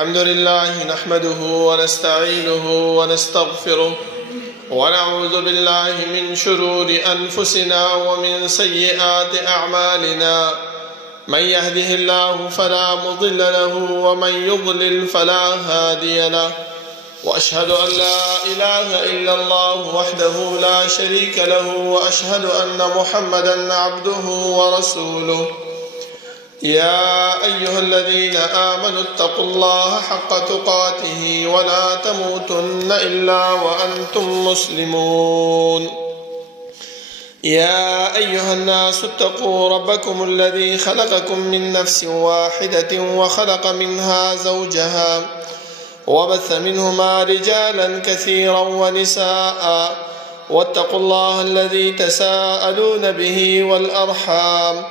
الحمد لله نحمده ونستعينه ونستغفره ونعوذ بالله من شرور أنفسنا ومن سيئات أعمالنا. من يهده الله فلا مضل له ومن يضلل فلا هادي له، وأشهد أن لا إله إلا الله وحده لا شريك له، وأشهد أن محمدا عبده ورسوله. يا أيها الذين آمنوا اتقوا الله حق تقاته ولا تموتن إلا وأنتم مسلمون. يا أيها الناس اتقوا ربكم الذي خلقكم من نفس واحدة وخلق منها زوجها وبث منهما رجالا كثيرا ونساء، واتقوا الله الذي تساءلون به والأرحام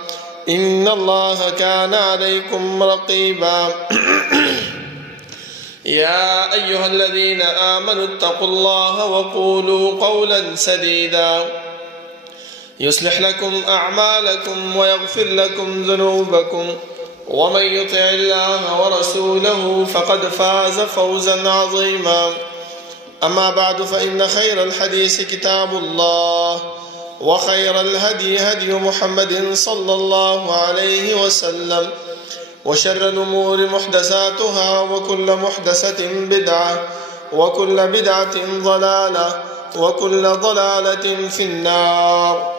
إن الله كان عليكم رقيبا. يا أيها الذين آمنوا اتقوا الله وقولوا قولا سديدا يصلح لكم أعمالكم ويغفر لكم ذنوبكم، ومن يطع الله ورسوله فقد فاز فوزا عظيما. أما بعد، فإن خير الحديث كتاب الله، وخير الهدي هدي محمد صلى الله عليه وسلم، وشر الأمور محدثاتها، وكل محدثة بدعة، وكل بدعة ضلالة، وكل ضلالة في النار.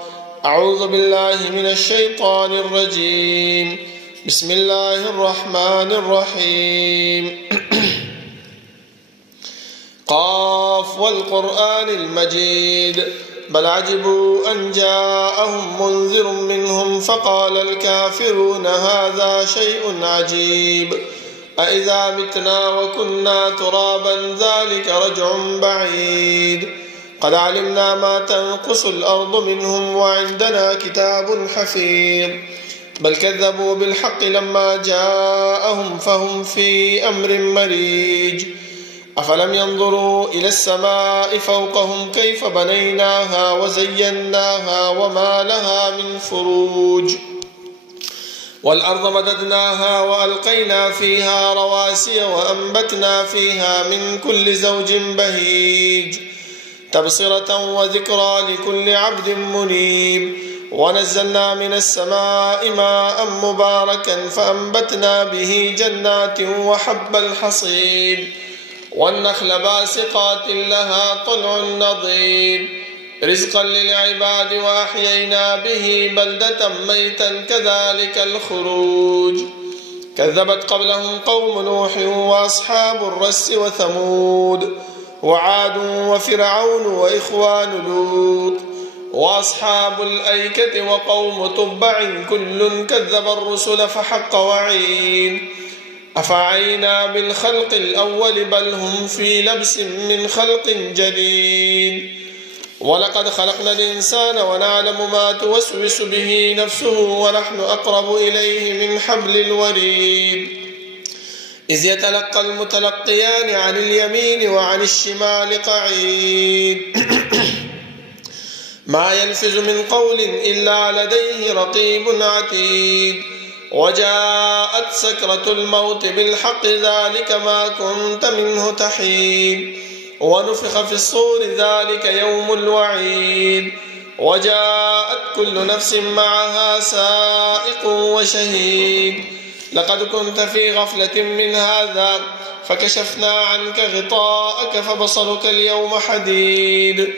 أعوذ بالله من الشيطان الرجيم. بسم الله الرحمن الرحيم. قاف والقرآن المجيد، بل عجبوا أن جاءهم منذر منهم فقال الكافرون هذا شيء عجيب، أإذا متنا وكنا ترابا ذلك رجع بعيد، قد علمنا ما تنقص الأرض منهم وعندنا كتاب حفيظ، بل كذبوا بالحق لما جاءهم فهم في أمر مريج. أفلم ينظروا إلى السماء فوقهم كيف بنيناها وزيناها وما لها من فروج، والأرض مددناها وألقينا فيها رواسي وأنبتنا فيها من كل زوج بهيج، تبصرة وذكرى لكل عبد منيب. ونزلنا من السماء ماء مباركا فأنبتنا به جنات وحب الحصيد، والنخل باسقات لها طلع نضيد، رزقا للعباد، وأحيينا به بلدة ميتا كذلك الخروج. كذبت قبلهم قوم نوح وأصحاب الرس وثمود وعاد وفرعون وإخوان لوط وأصحاب الأيكة وقوم تبع كل كذب الرسل فحق وعيد. أفعينا بالخلق الأول بل هم في لبس من خلق جديد، ولقد خلقنا الإنسان ونعلم ما توسوس به نفسه ونحن أقرب إليه من حبل الوريد، إذ يتلقى المتلقيان عن اليمين وعن الشمال قعيد. ما يلفظ من قول إلا لديه رقيب عتيد، وجاءت سكرة الموت بالحق ذلك ما كنت منه تحيد، ونفخ في الصور ذلك يوم الوعيد، وجاءت كل نفس معها سائق وشهيد. لقد كنت في غفلة من هذا فكشفنا عنك غطاءك فبصرك اليوم حديد.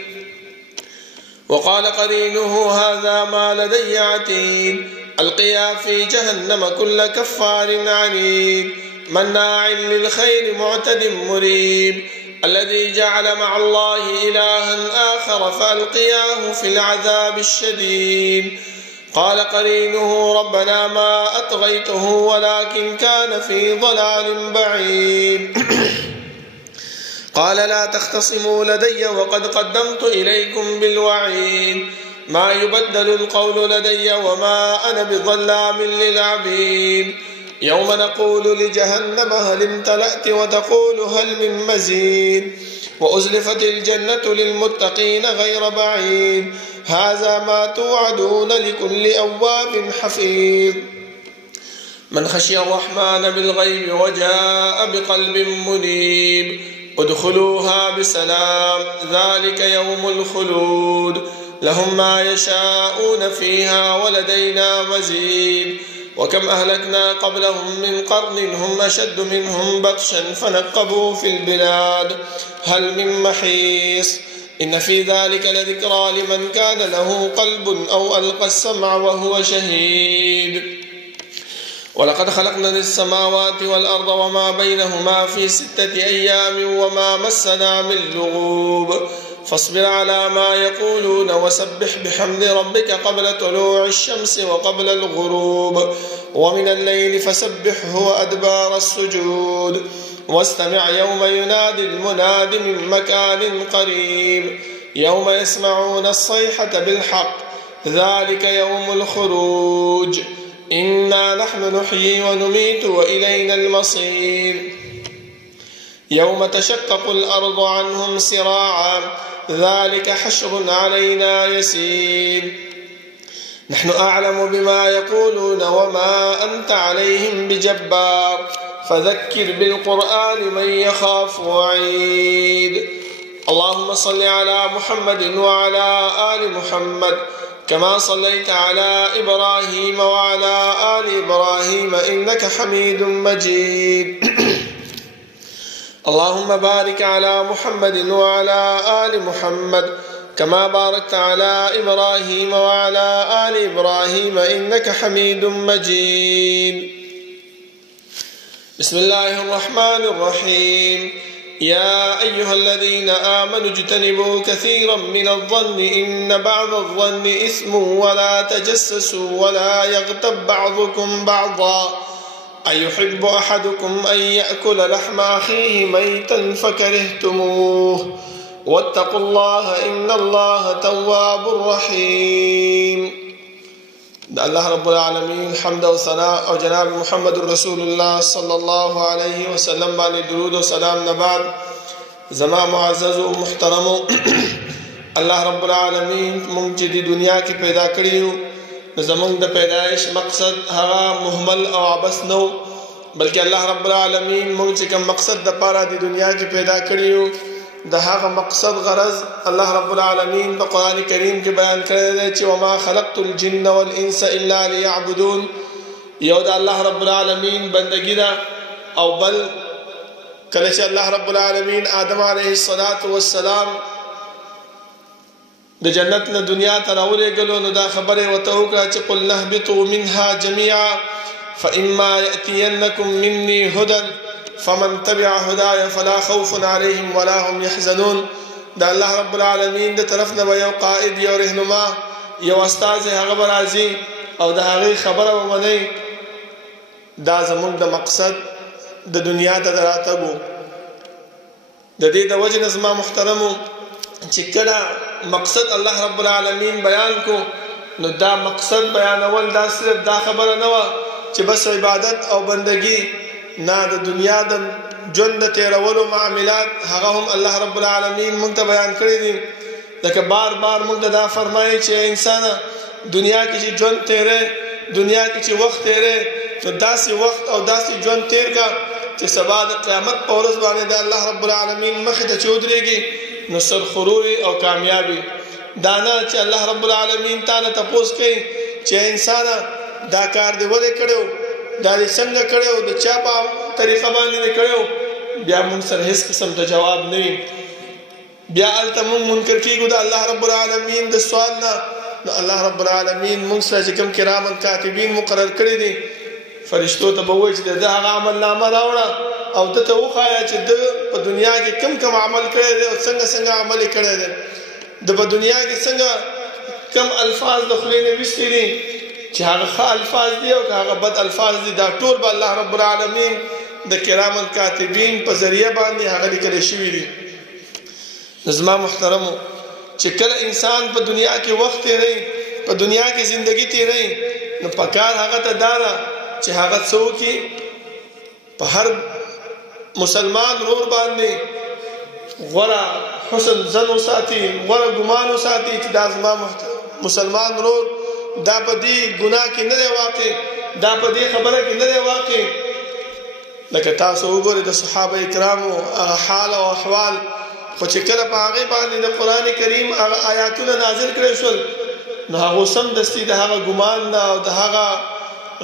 وقال قرينه هذا ما لدي عتيد، ألقيا في جهنم كل كفار عنيد، مناع للخير معتد مريب، الذي جعل مع الله إلها آخر فألقياه في العذاب الشديد. قال قرينه ربنا ما أطغيته ولكن كان في ضلال بعيد. قال لا تختصموا لدي وقد قدمت إليكم بالوعيد، ما يبدل القول لدي وما أنا بظلام للعبيد. يوم نقول لجهنم هل امتلأت وتقول هل من مزيد، وأزلفت الجنة للمتقين غير بعيد، هذا ما توعدون لكل أواب حفيظ. من خشي الرحمن بالغيب وجاء بقلب منيب ادخلوها بسلام ذلك يوم الخلود لهم ما يشاءون فيها ولدينا مزيد وكم أهلكنا قبلهم من قرن هم أشد منهم بطشا فنقبوا في البلاد هل من محيص إن في ذلك لذكرى لمن كان له قلب أو ألقى السمع وهو شهيد ولقد خلقنا السماوات والأرض وما بينهما في 6 أيام وما مسنا من لغوب فاصبر على ما يقولون وسبح بحمد ربك قبل طلوع الشمس وقبل الغروب ومن الليل فسبحه وأدبار السجود واستمع يوم ينادي المناد من مكان قريب يوم يسمعون الصيحة بالحق ذلك يوم الخروج إنا نحن نحيي ونميت وإلينا المصير يوم تشقق الأرض عنهم سراعا ذلك حشر علينا يسير نحن أعلم بما يقولون وما أنت عليهم بجبار فذكر بالقرآن من يخاف وعيد اللهم صل على محمد وعلى آل محمد كما صليت على إبراهيم وعلى آل إبراهيم إنك حميد مجيد اللهم بارك على محمد وعلى آل محمد كما باركت على إبراهيم وعلى آل إبراهيم إنك حميد مجيد بسم الله الرحمن الرحيم يا أيها الذين آمنوا اجتنبوا كثيرا من الظن إن بعض الظن إثم ولا تجسسوا ولا يغتب بعضكم بعضا أيحب أحدكم أن يأكل لحم أخيه ميتا فكرهتموه واتقوا الله إن الله تواب رحيم الله رب العالمين حمد و ثناء او جناب محمد رسول الله صلی الله علیه وسلم باندې درود و سلام نه بعد زما معزز و محترم الله رب العالمین مونږ چې د دنیا کې پیدا کړیو زمونږ د پیدایش مقصد هغه مهمل او عبث نو بلکې الله رب العالمین مونږ چې کوم مقصد د پاره د دنیا کې پیدا کړیو د هغه مقصد غرض الله رب العالمین په قران کریم کې بیان کړی دی چې وما خلقت الجن والانس الا ليعبدون یو د الله رب العالمین بندگی دا او بل کله چې الله رب العالمین آدم علیه السلام د جنت نه دنیا ته راولېږلو نو دا خبره وته وکړه چې قل نهبطوا منها جميعا فإما يأتينكم مني هدى فمن تبع هدايا فلا خوف عليهم ولا هم يحزنون دا الله رب العالمین د طرفنا به یو قائد یو رهنما یو استاد هغه راځي او دا هغه خبره ومني دا زموږ د مقصد د دنیا ته دراتبو د دې د وجه نظم محترمو چې کله مقصد الله رب العالمین بیان کو نو دا مقصد بیانول دا صرف دا خبره نه و چې بس عبادت او بندگی نه د دنیا د ژوند تیرولو معاملات هغه هم الله رب العالمین مونږ ته بیان کړی دي لکه بار بار مونږ ته دا فرمایي چې انسان دنیا کې چې ژوند تیرې دنیا کې چې وخت تیرې نو داسې وخت او داسې ژوند تیر کا چې سبا د قیامت په ورځ باندې د الله رب العالمین مخ ته چودريږي نو سرخروي او کامیابی دانا چې الله رب العالمین تعالی تاسو کوي چې انسان دا کار دی ولې کړو دا څنګه کړو د چا په طریقه باندې کړو بیا موږ سره هیڅ قسم د جواب نه وي بیا التمون منکر کیږي د الله رب العالمین د سوال نه الله رب العالمین موږ سره کوم کرام کاتبین مقرر کړی دي فرشتو ته به وایي چې دا عمل نامه راوړه او ته وخایا چې د په دنیا کې کم عمل کړی دی او څنګه عمل کړی دی د په دنیا کې څنګه کم الفاظ د خلینو وستي دي چې هغه ښه الفاظ دي او هغه بد الفاظ دي دا ټول به الله رب العالمین د کرام کاتبین په ذریعہ باندې هغه لیکل شوی دي نظم محترمو چې کله انسان په دنیا کې وخت تیری په دنیا کې ژوندۍ تیری نو پکار هغه ته دارا چې هغه څوکي په هر مسلمان رور باندې غورا حسن زنو ساتي غورا ګمانو ساتي چې دا زما مسلمان رور دا په دې ګناه کې نه دی واقع دا په دې خبره کې نه دی واقع. لکه تاسو وګورئ د صحابه کرامو هغه حال او احوال، خو چې کله په هغې باندې د قرآن کریم هغه آیاتونه نازل کړی شول نو هغو سمدستي د هغه ګمان نه او د هغه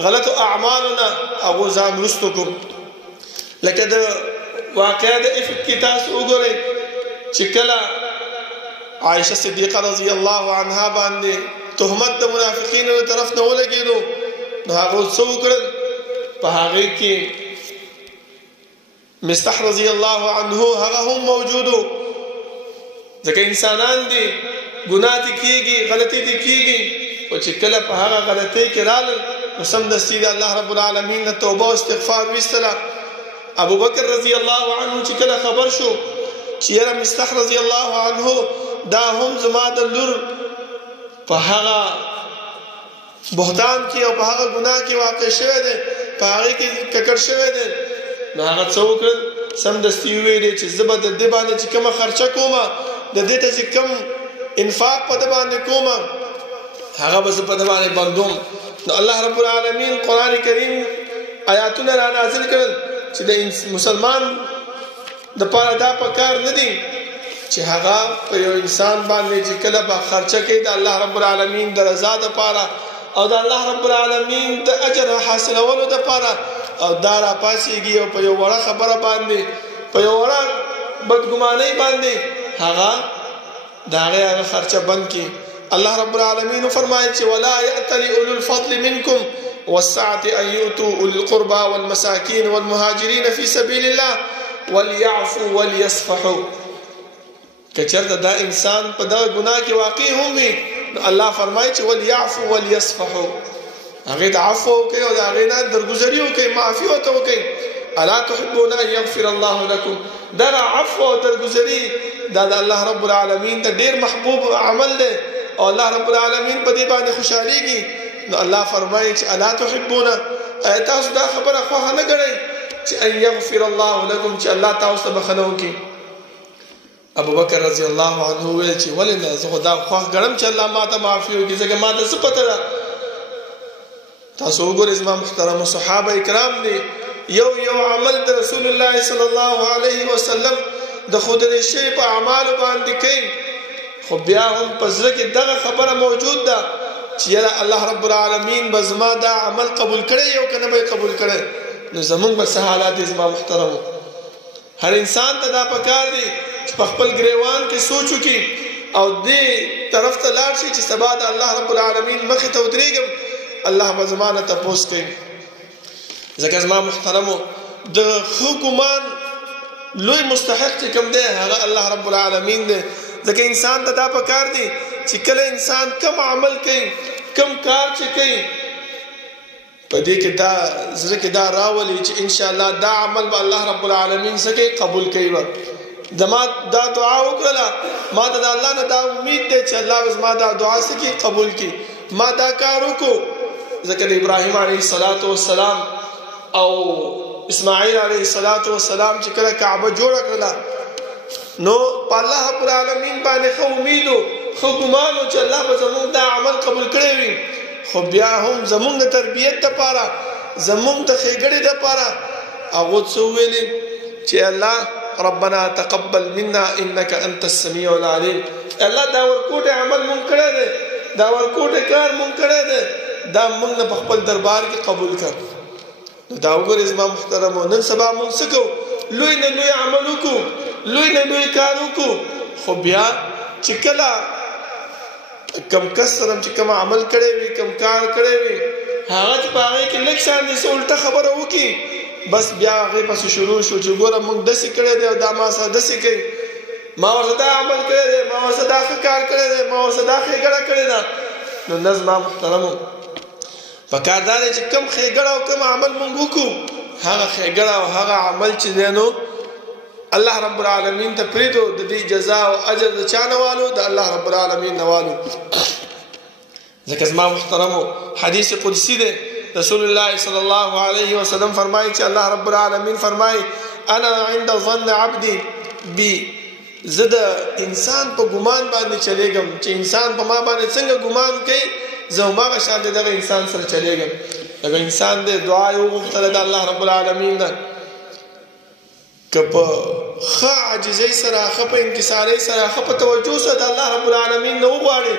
غلطو اعمالو نه هغو ځان وروستو کړو. لکه د واقعه د افک کې تاسو وګورئ چې کله عائشه صدیقه رضی الله عنها باندې تهمت د منافقینو له طرف نه ولګېدو نو هغو څه وکړل؟ په هغې کې مستح رضی الله عنه هغه هم موجودو. ځکه انسانان دي، ګناه دې کېږي، غلطي دې کېږي، او چې کله په هغه غلطۍ کې رالل نو سمدستي د الله رب العالمین نه توبه او استغفار ویستله. ابو بکر رضی الله عنه چې کله خبر شو چې یاره مستح رضی الله عنه دا هم زما د لور په هغه بهتان کې او په هغه ګناه کې واقع شوی دی، په هغې کې ککړ شوی دی، نو هغه څه وکړل؟ سمدستي وویلې چې زه به د دې باندې چې کومه خرچه کومه، د دې ته چې کوم انفاق په ده باندې کومه، هغه به زه په ده باندې بندوم. نو الله رب العالمین قرآن کریم آیاتونه را نازل کړل چې د مسلمان دپاره دا پکار نه دي چې هغه په یو انسان باندې چې کله به خرچه کوي د الله رب العالمین د رضا دپاره او د الله رب العالمین د اجر حاصلولو دپاره او دا را پاسېږي او په یو وړه خبره باندې، په یو وړه بدګمانۍ باندې هغه د هغې هغه خرچه بند کړي. الله رب العالمین فرمایي چې ولا یأتل اولو الفضل منکم والسعة ان یؤتوا اولي القربى والمساکین والمهاجرین فی سبیل الله وليعفوا وليصفحوا. که چېرته دا انسان په دغه ګناه کې واقع هم وي نو الله فرمایي چې وليعفوا وليصفحوا، هغې ته عفو وکړئ او د هغې نه درګذري وکړئ، معافي ورته وکړئ. الا تحبون ان یغفر الله لکم، دا عفو او درګذري دا د الله رب العالمین ته ډېر محبوب عمل دی او الله رب العالمین په دې باندې خوشحالیږي. نو الله فرمایي چې الا تحبون، تاسو دا خبره خوښه نه ګڼئ چې ان یغفر الله لکم، چې الله تاسو ته بخښنه وکړي. ابو بکر رضی الله عنه ویل چې ولې نه، زه خو دا خوښ ګڼم چې الله ما ته معافي وکړي، ځکه ما ته څه پته ده. تاسو وګورئ زما محترمو صحابه کرام دي، یو عمل د رسول الله صلی الله علیه وسلم د ښودلې شوي په اعمالو باندې کوي، خو بیا هم په زړه کې دغه خبره موجود ده چې یاره الله رب العالمین به زما دا عمل قبول کړی او که نه به یې قبول کړی. نو زمونږ به څه حالات دي زما محترمو؟ هر انسان ته دا پکار دی چې په خپل ګریوان کې سوچ وکړي او دې طرف ته لاړ شي چې سبا د الله رب العالمین مخې ته ودرېږم، الله به زما نه تپوس کوي. ځکه زما محترمو د ښه ګمان لوی مستحق چې کوم دی هغه الله رب العالمین دی. ځکه انسان ته دا پکار دی چې کله انسان کم عمل کوي، کم کار چې کوي، په دې کې دا زړه کې دا راولي چې انشاءالله دا عمل به الله رب العالمین څه کوي؟ قبول کوي. زما دا دعا وکړله، ما ته د الله نه دا امید دی چې الله زما دا دعا څه کوي؟ قبول کوي. ما دا کار وکړو ځکه د ابراهیم علیه السلام او اسماعیل علیه السلام چې کله کعبه جوړه کړله نو په الله رب العالمین باندې ښه امید و، ښه ګمان و چې الله به زمونږ دا عمل قبول کړی وي. خو بیا هم زمونږ د تربیت دپاره، زمونږ د ښېګړې دپاره هغو څه وویلې چې الله ربنا تقبل منا انك انت السميع العليم. الله دا ورکوټې عمل مونږ کړی دی، دا ورکوټې کار مونږ کړی دی، دا مونږ نه په خپل دربار کې قبول کړ. نو دا وګورئ زما محترمو، نن سبا مونږ څه کوو؟ لوی نه لوی عمل وکړو، لوی نه لوی کار وکړو، خو بیا چې کله کم کس سره چې کوم عمل کړی وي، کوم کار کړی وي، هغه چې په هغې کې لږ شان دې څه الټه خبره وکړي، بس بیا هغې پسې شروع شو چې ګوره مونږ داسې کړی دی او دا ما سره داسې کوي، ما ورسره دا عمل کړی دی، ما ورسره دا ښه کار کړی دی، ما ورسره دا ښېګړه کړې ده. نو نه زما محترمو پکار دا دی چې کوم ښېګړه او کوم عمل مونږ وکړو، هغه ښېګړه او هغه عمل چې دی نو الله رب العالمین ته پرېږدو، د دې جزا او اجر د چا نه والو؟ د الله رب العالمین نه والو. ځکه زما محترمو حدیث قدسی دی، رسول الله صلی الله علیه وسلم فرمایي چې الله رب العالمین فرمایي انا عند ظن عبدي بي، زه د انسان په ګمان باندې چلیږم چې انسان په ما باندې څنګه ګمان کوي زه هماغه شان دغه انسان سره چلیږم. لکه انسان دی دعا یې وغوښتله د الله رب العالمین نه، که په ښه عاجزۍ سره، ښه په انکسارۍ سره، ښه په توجه سره د الله رب العالمین نه وغواړې،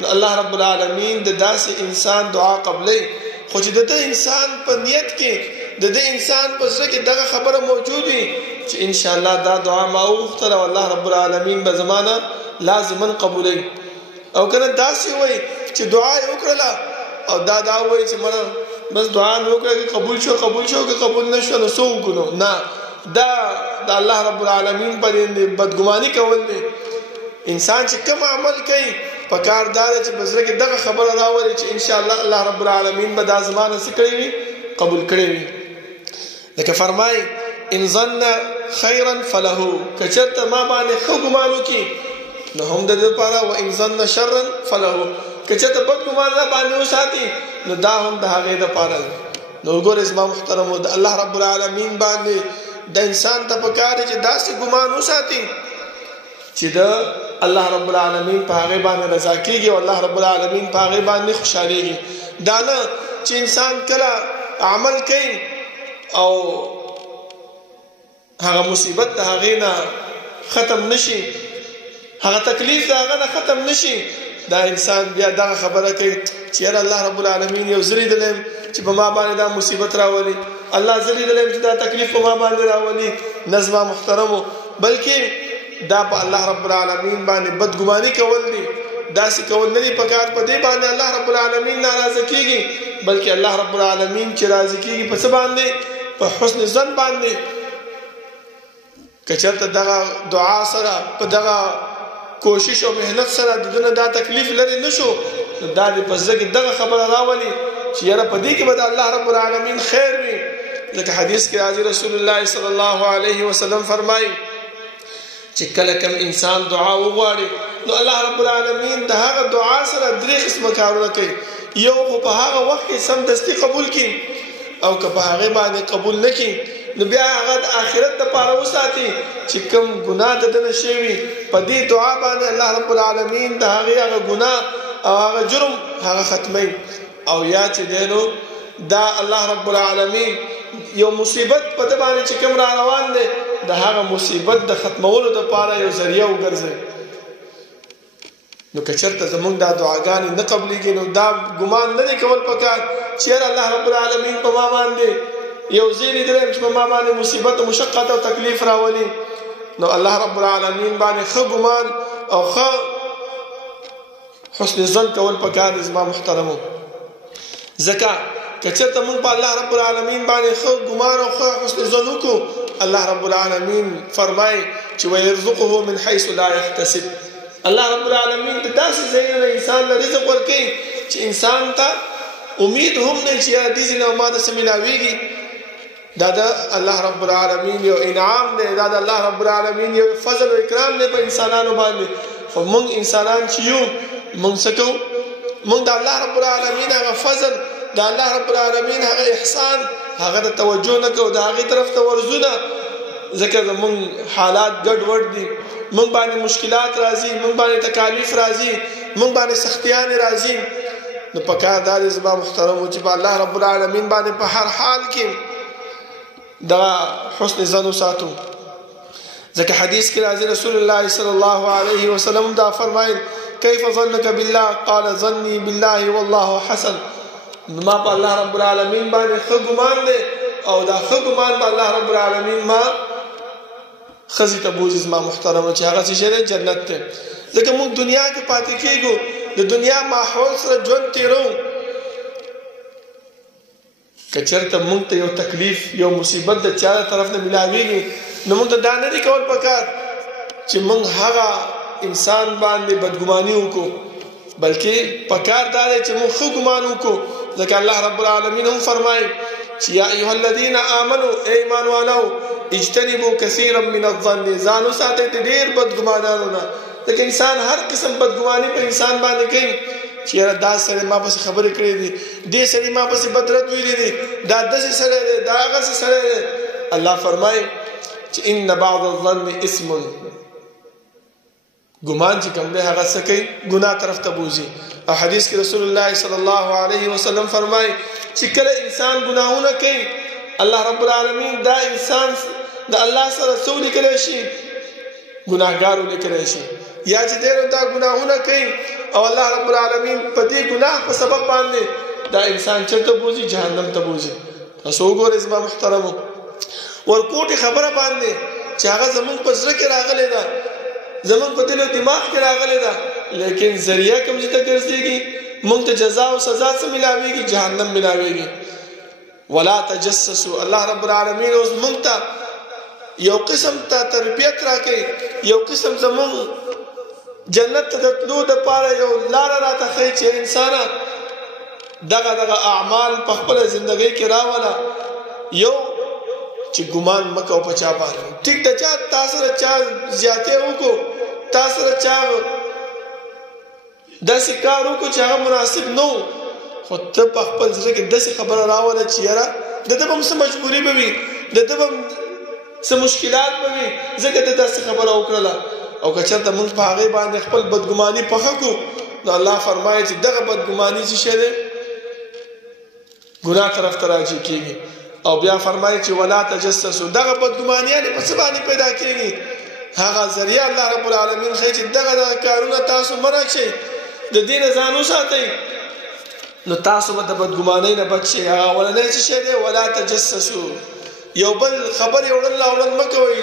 نو الله رب العالمین د داسې انسان دعا قبلوي. خو چې د ده انسان په نیت کې، د ده انسان په زړه کې دغه خبره موجود وي چې انشاءالله دا دعا ما وغوښتله او الله رب العالمین به زما نه لازما قبولوي. او که نه داسې وایي چې دعا یې وکړله او دا وایي چې مړه بس دعا مې وکړه، که قبول شو قبول شو، که قبول نه شو نو څه وکړو. نه، دا د الله رب العالمین باندې بدګماني کول دی. انسان چې کوم عمل کوي پکار دا ده چې په زړه کې دغه خبره راولي چې انشاءالله الله رب العالمین به دا زما نه څه کړی وي، قبول کړی وي. لکه فرمایي ان ظن خیرا فله، که چېرته ما باندې ښه ګمان وکړي نو هم د ده لپاره، و ان ظن شرا فله، که چېرته بد ګمان را باندې وساتي نو دا هم د هغې دپاره. نو وګورئ زما محترمو، د الله رب العالمین باندې د انسان ته پکار دی چې داسې ګمان وساتي چې د الله رب العالمین په هغې باندې رضا کېږي او الله رب العالمین په هغې باندې خوشحالېږي. دا نه چې انسان کله عمل کوي او هغه مصیبت د هغې نه ختم نشي، هغه تکلیف د هغه نه ختم نشي، دا انسان بیا دغه خبره کوي چې یاره الله رب العالمین یو زه لیدلی یم چې په ما باندې دا مصیبت راولي، الله زه لیدلی یم چې دا تکلیف په ما باندې راولي. نه زما محترمو، بلکې دا په الله رب العالمین باندې بدګماني کول دي. داسې کول نه دي پکار، په دې باندې الله رب العالمین ناراضه کېږي، بلکې الله رب العالمین چې راضي کېږي په څه باندې؟ په حسن ظن باندې. که چېرته دغه دعا سره، په دغه کوشش او محنت سره د ده نه دا تکلیف لرې نه شو، نو دا دې په زړه کې دغه خبره راولي چې یاره په دې کې به د الله رب العالمین خیر وي. لکه حدیث کې راځي رسول الله صلی الله علیه وسلم فرمایي چې کله کوم انسان دعا وغواړي نو الله رب العالمین د هغه دعا سره درې قسمه کارونه کوي. یو خو په هغه وخت کې سمدستي قبول کړي، او که په هغې باندې قبول نه کړي نو بیا هغه د آخرت دپاره وساتي چې کوم ګناه د ده نه شوي، په دې دعا باندې الله رب العالمین د هغې هغه ګناه او هغه جرم هغه ختموي. او یا چې دی نو دا الله رب العالمین یو مصیبت په ده باندې چې کوم را روان دی د هغه مصیبت د ختمولو دپاره یو ذریعه وګرځوي. نو که چېرته زموږ دا دعاګانې نه قبلېږي نو دا ګمان نه دی کول پکار چې یاره الله رب العالمین په ما باندې یو ځای لیدلی یم چې په ما باندې مصیبت او مشقت او تکلیف راولي. نو الله رب العالمین باندې ښه ګمان او ښه حسن ظن کول پکار دی زما محترمو. ځکه که چېرته موږ په الله رب العالمین باندې ښه ګمان او ښه حسن ظن وکړو، الله رب العالمین فرمایي چې ويرزقه من حیث لا یحتسب. الله رب العالمین د داسې ځایونو نه انسان له رزق ورکوي چې انسان ته امید هم نه چې یاره دې ځای نه ما ته څه میلاویږي. دا د الله رب العالمین یو انعام دی، دا د الله رب العالمین یو فضل او اکرام دی په انسانانو باندې. خو موږ انسانان چې یو، موږ څه کوو؟ موږ د الله رب العالمین هغه فضل، د الله رب العالمین هغه احسان، هغه ته توجه نه کوو، د هغې طرف ته ورځو نه. ځکه زموږ حالات ګډ وډ دي، موږ باندې مشکلات راځي، موږ باندې تکالیف راځي، موږ باندې سختیانې راځي. نو پکار دا دی زما محترمو چې په الله رب العالمین باندې په هر حال کې دا حسن ظن وساتو. ځکه حدیث کې راځي رسول الله صلی الله علیه وسلم دا فرمایل کیف ظنک بالله قال ظنی بالله والله حسن. ما په الله رب العالمین باندې ښه ګمان دی او دا ښه ګمان په الله رب العالمین ما خزي ته بوځي زما محترمو چې هغه څه دی جنت دی. ځکه موږ دنیا کې پاتې کېږو، د دنیا ماحول سره ژوند تېرو. که چېرته موږ ته یو تکلیف یو مصیبت د چا طرف نه میلاویږي نو موږ ته دا نه دي کول پکار چې موږ هغه انسان باندې بدګماني وکړو، بلکې پکار دا دی چې موږ ښه ګمان وکړو. ځکه الله رب العالمین هم فرمایي چې یا ایها الذین آمنوا ای ایمان والو اجتنبوا کثیرا من الظن، ځان وساتئ د ډېر بدګمانانو نه. ځکه انسان هر قسم بدګماني په انسان باندې کوي چې یاره دا سړی ما پسې خبرې کړې دي، دې سړي ما پسې بدرد ویلي دي، دا داسې سړی دی، دا هغسې سړی دی. الله فرمایي چې ان بعض الظن اسم، ګمان چې کوم دی هغه څه کوي ګناه طرف ته بوزي. او حدیث کې رسول الله صلی الله علیه وسلم فرمایي چې کله انسان ګناهونه کوي الله رب العالمین دا انسان د الله سره څو لیکلی شي ګناهګار ولیکلی شي یا چې دی دا ګناهونه کوي او الله رب العالمین په دې ګناه په سبب باندې دا انسان چرته بوزي جهنم ته بوزي. تاسو وګورئ زما محترمو ورکوټي خبره باندې چې هغه زمونږ په زړه کې راغلی ده زمونږ په دل او دماغ کې راغلی ده لیکن ذریعہ کوم چې ته ګرځېږي مونږ ته جزا او سزا څه ملاويږي جهنم ملاويږي. ولا تجسسوا الله رب العالمین اوس مونږ ته یو قسم ته تربیت راکړي یو قسم زمونږ جنت ته تلو د پاره یو لار راته ښیي چې انسان دغه اعمال په خپل ژوندۍ کې راولا یو چې ګمان مکو په چا باندې ټیک د چا تاسو چا زیاته وکړو تاسو چا داسې کار وکړو چې هغه مناسب نو خو ته په خپل ځکه کې داسې خبره راولا چې یاره د دې هم څه مجبوري به وي د دې هم څه مشکلات به وي ځکه د داسې خبره وکړه او که چېرته موږ په هغې باندې خپل بدګماني پخه کړو نو الله فرمایي چې دغه بدګماني چې شی دی ګناه طرف ته راجع کېږي. او بیا فرمایي چې ولا تجسسوا دغه بدګمانیانې په څه باندې پیدا کېږي هغه ذریعه الله رب العالمین ښیي چې دغه کارونه تاسو مه راکشئ د دې نه ځان وساتئ نو تاسو به د بدګمانۍ نه بچ شئ. هغه اولنی څه شی دی ولا تجسسوا یو بل خبرې وړل مه کوئ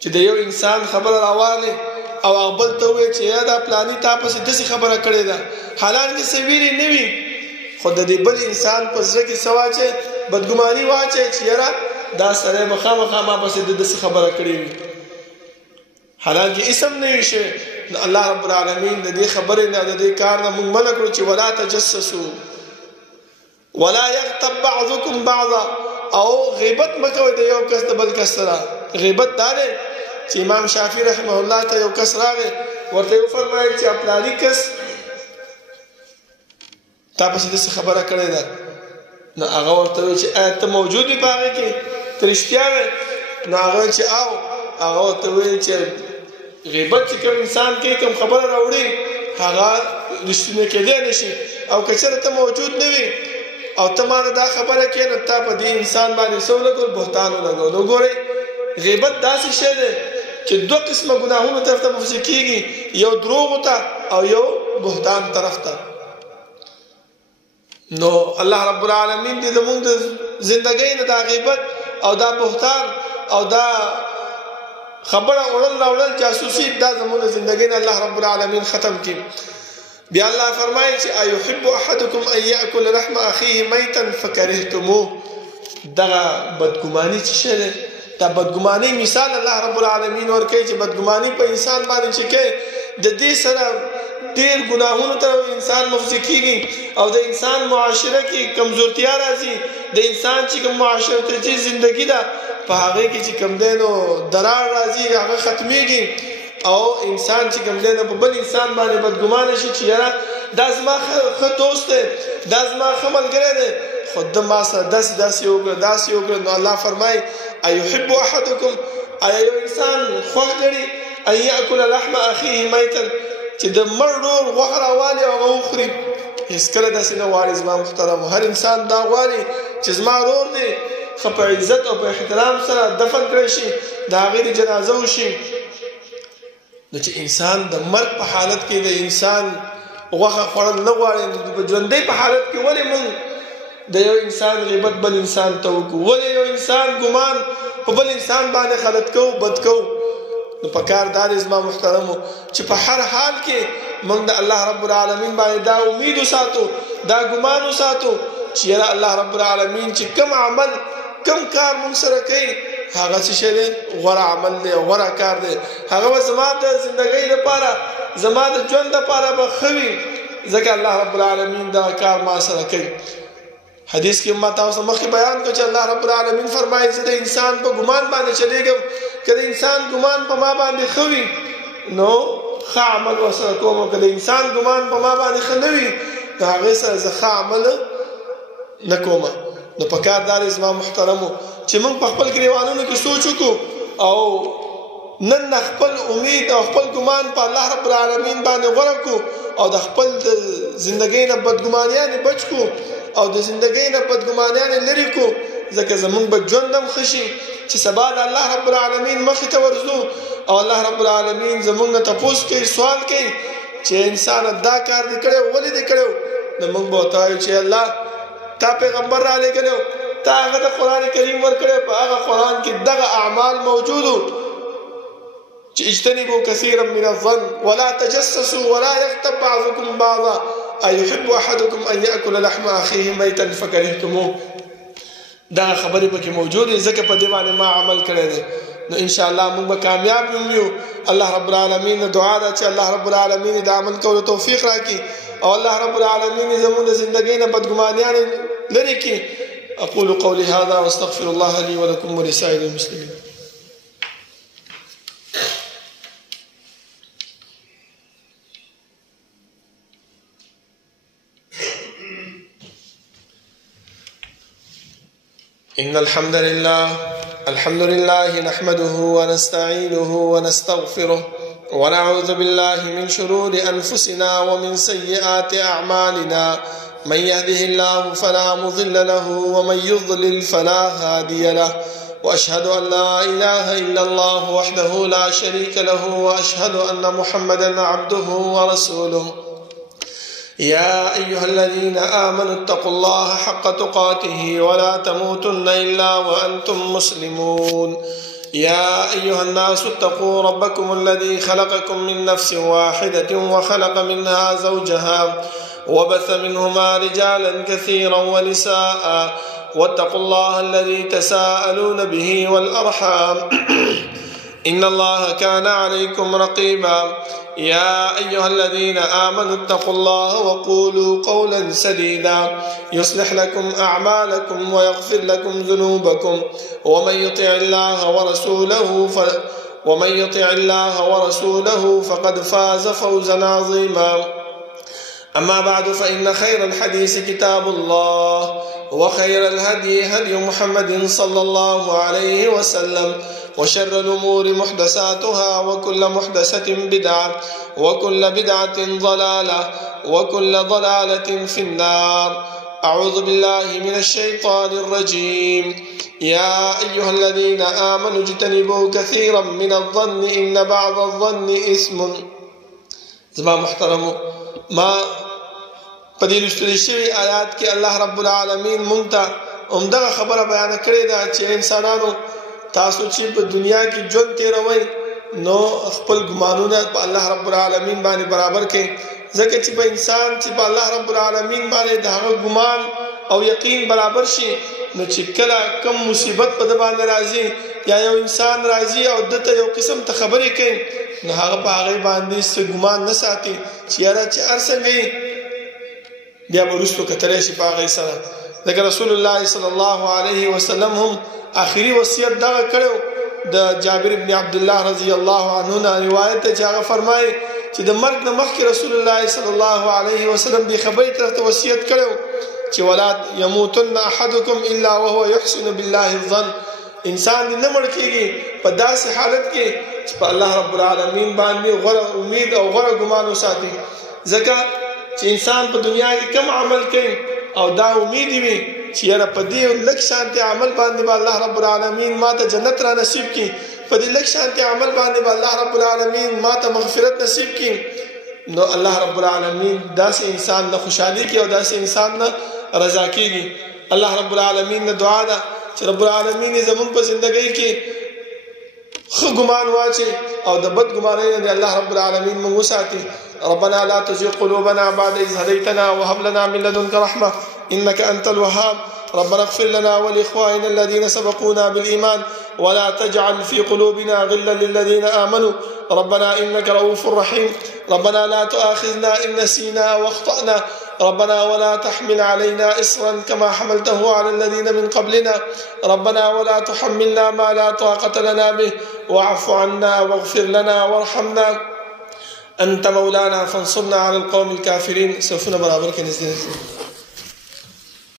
چې د یو انسان خبره راواله او هغه بل ته وایي چې یا دا پلاني تا پسې داسې خبره کړې ده حالانکه څه ویلي نه وي خو د دې بل انسان په زړه کې څه واچوي بدګماني واچوي چې یاره دا سړی به خامخا ما پسې د داسې خبره کړې وي حالانکه اسم نه وي شوی. الله رب العالمین د دې خبرې نه د دې کار نه موږ منع کړو چې ولا تجسسوا ولا يغتب بعضكم بعضا او غیبت مکوئ د یو کس د بل کس سره. غیبت دا دی چې امام شافعي رحمه الله ته یو کس راغی ورته یې وفرمایل چې فلاني کس تا پسې داسې خبره کړې ده نو هغه ورته وایي چې ایا ته موجود وي په هغې کې ته رښتیا وې نو هغه چې او هغه ورته وایي چې غیبت چې کوم انسان کوي کوم خبره راوړي هغه رښتینی کېدی نه شي او که چېرته ته موجود نه وي او ته ما دا خبره کوې نو تا په دې انسان باندې څه ولګول بهتان ولګول. نو ګورئ غیبت داسې شی دی چې دوه قسمه ګناهونو طرف ته مفضي کېږي یو دروغو ته او یو بهتان طرف ته. نو الله رب العالمین دې زموږ د زندګۍ نه دا غیبت او دا بهتان او دا خبره وړل راوړل جاسوسي دا زموږ د زندګۍ نه الله رب العالمین ختم کړي. بیا الله فرمایي چې ايحب احدكم ان ياكل لحم اخيه ميتا فكرهتموه دغه بدګماني چې شته دا بدګماني مثال الله رب العالمین ورکوي چې بدګماني په انسان باندې چې کوي د دې سره ډېر ګناهونو ته انسان مفضي کېږي او د انسان معاشره کې کمزورتیا راځي د انسان چې کوم معاشرتي چې زندگی ده په هغې کې چې کوم دی نو درار راځي هغه ختمېږي او انسان چې کوم دی نو په بل انسان باندې بدګمانه شي چې یاره دا زما ښه دوست دی دا زما ښه ملګری دی خو ده ما سره داسې وکړه نو الله فرمایي ايحب احدكم ایا یو انسان خوښ ګڼي ان یاکل لحم اخیه میتا چې د مړ ورور غوښه راوالي او هغه وخوري هېڅکله داسې نه غواړي زما محترمو هر انسان دا غواړي چې زما ورور دی ښه په عزت او په احترام سره دفن کړی شي د هغې د جنازه وشي. نو چې انسان د مرګ په حالت کې د انسان غوښه خوړل نه غواړي نو په ژوندۍ په حالت کې ولې موږ د یو انسان غیبت بل انسان ته وکړو ولې یو انسان ګمان په بل انسان باندې غلط کوو بد کوو. نو په کار دا دی زما محترمو چې په هر حال کې موږ د الله رب العالمین باندې دا امید وساتو دا ګمان وساتو چې یاره الله رب العالمین چې کوم عمل کوم کار موږ سره کوي هغه څه شی دی غوره عمل دی غوره کار دی هغه به زما د زندګۍ لپاره زما د ژوند لپاره به ښه وي ځکه الله رب العالمین دا کار ما سره کوي. حدیث کې ما تاسو مخکې بیان کړ چې الله رب العالمین فرمایي چې د انسان په ګمان باندې چلیږم که د انسان ګمان په ما باندې ښه وي نو ښه عمل ورسره کوم او که د انسان ګمان په ما باندې ښه نه وي نو هغې سره زه ښه عمل نه کوم. نو په کار دا دی زما محترمو چې موږ په خپل ګریوانونو کې سوچ وکړو او نن خپل امید او خپل ګمان په الله رب العالمین باندې غوړه کو او د خپل ژوندۍ نه بدګمانیان بچ کو او د ژوندۍ نه بدګمانیان لري کو ځکه زمونږ به ژوند هم خشي چې سبا د الله رب العالمین مخې ته ورځو او الله رب العالمین زمونږ ته تپوس کوي سوال کوي چې انسان دا کار دې کړو ولې دې کړو نو موږ به وتاو چې الله تا پیغمبر را لګلو تا هغه د قران کریم ورکړې په هغه قران کې دغه اعمال موجودو چې اجتنبوا كثيرا من الظن ولا تجسسوا ولا يغتب بعضكم بعضا ايحب احدكم ان ياكل لحم اخيه ميتا فكرهتموه دا خبرې پکې موجوده ځکه په دې باندې ما عمل کړی دی نو ان شاء الله موږ به کامیاب یو الله رب العالمین دعا ده چې الله رب العالمین د عمل کولو توفیق راکړي او الله رب العالمین زموږ د ژوندۍ نه بدګمانیان لري کړي اقول قولي هذا واستغفر الله لي ولكم ولسائر المسلمين إن الحمد لله نحمده ونستعينه ونستغفره ونعوذ بالله من شرور أنفسنا ومن سيئات أعمالنا من يهده الله فلا مضل له ومن يضلل فلا هادي له وأشهد أن لا إله إلا الله وحده لا شريك له وأشهد أن محمدا عبده ورسوله يا أيها الذين آمنوا اتقوا الله حق تقاته ولا تموتن إلا وأنتم مسلمون يا أيها الناس اتقوا ربكم الذي خلقكم من نفس واحدة وخلق منها زوجها وبث منهما رجالا كثيرا ونساء واتقوا الله الذي تساءلون به والأرحام إن الله كان عليكم رقيبا يا أيها الذين آمنوا اتقوا الله وقولوا قولا سديدا يصلح لكم أعمالكم ويغفر لكم ذنوبكم ومن يطع الله ورسوله فقد فاز فوزا عظيما أما بعد فإن خير الحديث كتاب الله وخير الهدي هدي محمد صلى الله عليه وسلم وشر الأمور محدثاتها وكل محدثة بدعة وكل بدعة ضلالة وكل ضلالة في النار أعوذ بالله من الشيطان الرجيم يا أيها الذين آمنوا اجتنبوا كثيرا من الظن إن بعض الظن إثم زمان محترم ما پدې لوستل شوی آیات کې الله رب العالمین مونږ ته عمده خبره بیان کړې ده چې انسانانو تاسو چې په دنیا کې ژوند تیروئ نو خپل ګمانونه په الله رب العالمین باندې برابر کړئ ځکه چې په انسان چې په الله رب العالمین باندې دغه ګمان او یقین برابر شي نو چې کله کم مصیبت په باندې راځي یا یو انسان راځي او دته یو قسم ته خبرې کوي نو هغه په هغه باندې څه ګمان نه ساتي چې یاره چې ارڅنګي بیا ورستو کتلې شي په هغه سره ځکه رسول الله صلی الله علیه وسلم هم آخری وصیت دا کړو د جابر ابن عبد الله رضی الله عنه روایت ته هغه فرمایي چې د مرګ نه مخکې رسول الله صلی الله علیه وسلم دی خبرې ته وصیت کړو چې ولا يموتن احدكم الا وهو يحسن بالله الظن انسان نه مړ کیږي په داسې حالت کې چې په الله رب العالمین باندې غوړه امید او غوړه ګمان وساتي ځکه چې انسان په دنیا کې کم عمل کوي او دا امید وي چې یاره په دې لک شانتي عمل باندې الله رب العالمین ماته جنت را نصیب کړي په دې لک شانتي عمل باندې الله رب العالمین ماته مغفرت نصیب کړي نو الله رب العالمین داسې انسان نه خوشحالي کوي او داسې انسان نه رضا کیږي الله رب العالمین نه دعا ده چې رب العالمین زموږ په ژوندۍ کې خو ګمان واچي او د بد ګمانۍ نه الله رب العالمین موږ وساتي ربنا لا تزغ قلوبنا بعد إذ هديتنا وهب لنا من لدنك رحمة إنك أنت الوهاب ربنا اغفر لنا ولإخواننا الذين سبقونا بالإيمان ولا تجعل في قلوبنا غلا للذين آمنوا ربنا إنك رؤوف رحيم ربنا لا تؤاخذنا إن نسينا واخطأنا ربنا ولا تحمل علينا إصرا كما حملته على الذين من قبلنا ربنا ولا تحملنا ما لا طاقة لنا به واعف عنا واغفر لنا وارحمنا أنت مولانا فانصرنا على القوم الكافرين سوفنا برابر كنزدين